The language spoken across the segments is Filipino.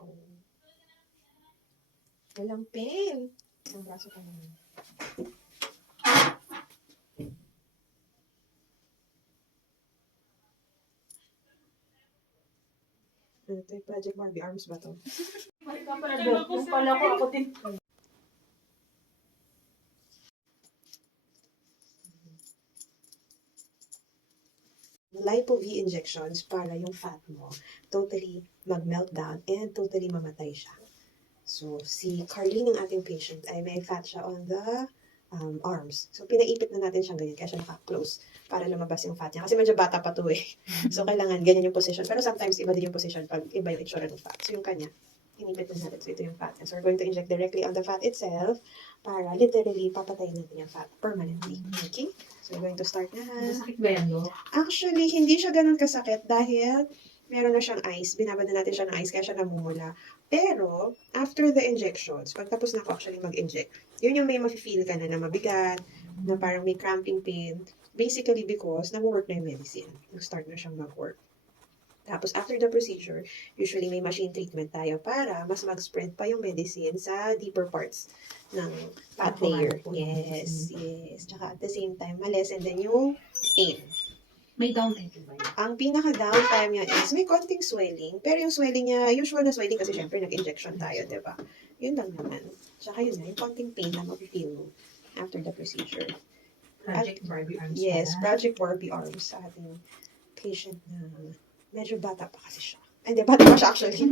Oh. Walang pain. Ang braso ka naman. Ito yung Project Barbie Arms ba to? Yung pala ko ako din. Lipo-V injections para yung fat mo totally mag-meltdown and totally mamatay siya. So, si Carlene, ang ating patient, ay may fat siya on the arms. So, pinaipit na natin siyang ganyan, kaya siya naka-close para lumabas yung fat niya. Kasi medyo bata pa to eh. So, kailangan ganyan yung position. Pero sometimes, iba din yung position pag iba yung itsura ng fat. So, yung kanya, inipit na natin. So, ito yung fat. And so, we're going to inject directly on the fat itself para literally papatayin natin yung fat permanently. Okay? So, we're going to start na. Masakit ba yan, no? Actually, hindi siya ganun kasakit dahil meron na siyang ice. Binabad na natin siya ng ice kaya siya namumula. Pero, after the injections, pag tapos na ako actually mag-inject, yun yung may mafe-feel ka na mabigat, na parang may cramping pain. Basically because nag-work na yung medicine. Nag-start na siyang mag-work. Tapos, after the procedure, usually may machine treatment tayo para mas mag-spread pa yung medicine sa deeper parts ng fat layer. Yes, yes. Tsaka at the same time, ma-lessen din yung pain. May downtime ba yan? Ang pinaka-downtime niya is may konting swelling. Pero yung swelling niya, usual na swelling kasi syempre nag-injection tayo, di ba? Yun lang naman. Tsaka yun na, yung konting pain na mag-feel mo after the procedure. Project Barbie Arms Yes, pala. Project Barbie Arms sa ating patient na medyo bata pa kasi siya. Hindi, bata pa siya actually.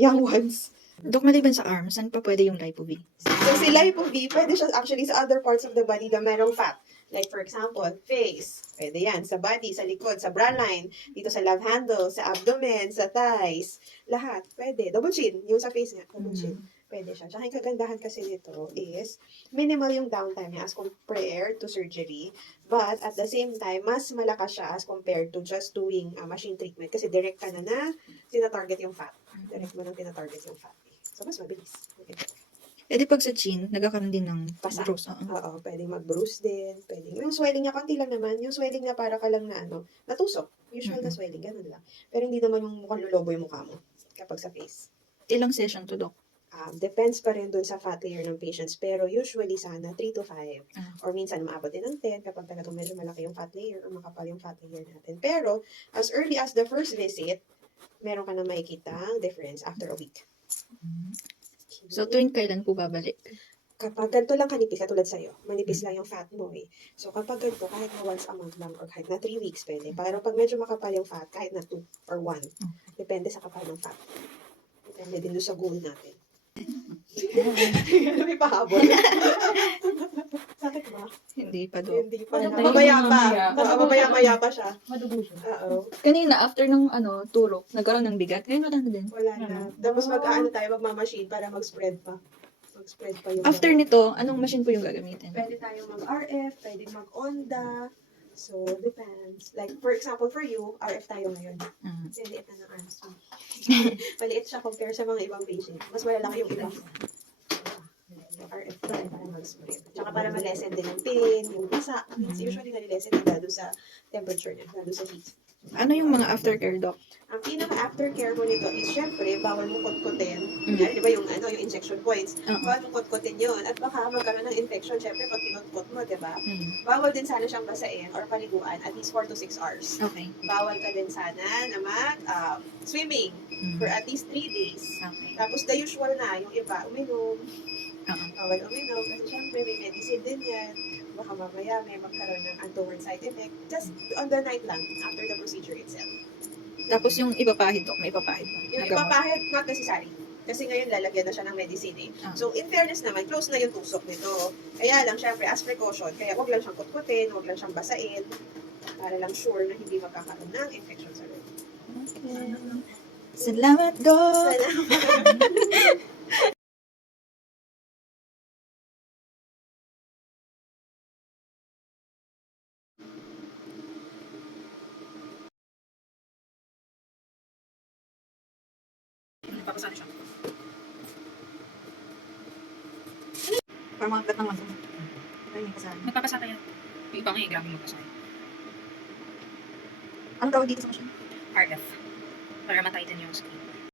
Young ones. Dok, maliban sa arms, saan pa pwede yung lipo-V? So, si Lipo-V, pwede siya actually sa other parts of the body na merong fat. Like, for example, face. Pwede yan. Sa body, sa likod, sa bra line, dito sa love handle, sa abdomen, sa thighs. Lahat. Pwede. Double chin. Yung sa face nga. Double chin. Pwede siya. Tsaka yung kagandahan kasi nito is minimal yung downtime niya as compared to surgery. But at the same time, mas malakas siya as compared to just doing machine treatment. Kasi direct ka na tinatarget yung fat. Direct mo nang tinatarget yung fat. So, mas mabilis. E di pag sa chin, nagkakaroon din ng Pasa. bruise. Oo, pwedeng mag-bruise din. Pwedeng, yung swelling niya, konti lang naman. Yung swelling na para ka lang na natusok. Usual na swelling, ganun lang. Pero hindi naman yung mukhang lulobo yung mukha mo kapag sa face. Ilang session to, Dok? Depends pa rin dun sa fat layer ng patients. Pero usually sana 3 to 5. Or minsan maabot din ng 10 kapag talagang medyo malaki yung fat layer or makapal yung fat layer natin. Pero as early as the first visit, meron ka na makikitang difference after a week. So, tuwing kailan po babalik? Kapag ganito lang kanipis, katulad sa'yo, manipis lang yung fat mo eh. So kapag ganito, kahit na once a month lang or kahit na 3 weeks pwede. Pero pag medyo makapal yung fat, kahit na 2 or 1. Depende sa kapal ng fat. Depende din doon sa goal natin. Ano may pahabol? Sakit ba? Hindi pa, Dok. Hindi pa. Ano, Mamaya pa. mamaya. Mamaya pa siya. Madugo siya. Oo. Kanina, after ng tulog, nagkaroon ng bigat. Ngayon wala na din. Wala na. Tapos mag-aano tayo, magmamachine para mag-spread pa. Mag-spread pa yung After nito, anong machine po yung gagamitin? Pwede tayo mag-RF, pwede mag-ONDA. So, depends. Like, for example, for you, RF tayo ngayon. Liit na ng arms mo. Maliit siya compare sa mga ibang patient. Mas malalaki yung iba. RF tayo para mag-spread. Tsaka para ma-lessen din yung pain, yung basa. Usually, nalilesen din lalo sa temperature niya, lalo sa heat. Ano yung mga aftercare, Dok? Ang pinaka-aftercare mo nito is, syempre, bawal mo kutkutin. Yan, di ba yung, yung injection points? Bawal mo kutkutin yun. At baka magkaroon ng infection, syempre, pag kinutkot mo, di ba? Bawal din sana siyang basain or paliguan at least 4 to 6 hours. Okay. Bawal ka din sana na mag-swimming for at least 3 days. Okay. Tapos the usual na, yung iba, uminom. Oo. Bawal uminom kasi syempre may medicine din yan. Baka mamaya may magkaroon ng untoward side effect. Just on the night lang, after the procedure itself. Tapos yung ipapahid, Dok, may ipapahid ba? Yung ipapahid, not necessary. Kasi ngayon lalagyan na siya ng medicine eh. So in fairness naman, close na yung tusok nito. Kaya lang, syempre, as precaution, kaya wag lang siyang kutkutin, wag lang siyang basain, para lang sure na hindi magkakaroon ng infection sa loob. Okay. Salamat, Dok! Salamat! Papasa siya. Parang mga gat ng maso. Parang yung kasama. Nagpapasa kayo. Yung iba nga grabe yung pasay. Anong tawag dito sa machine? RF. Para matighten yung skin.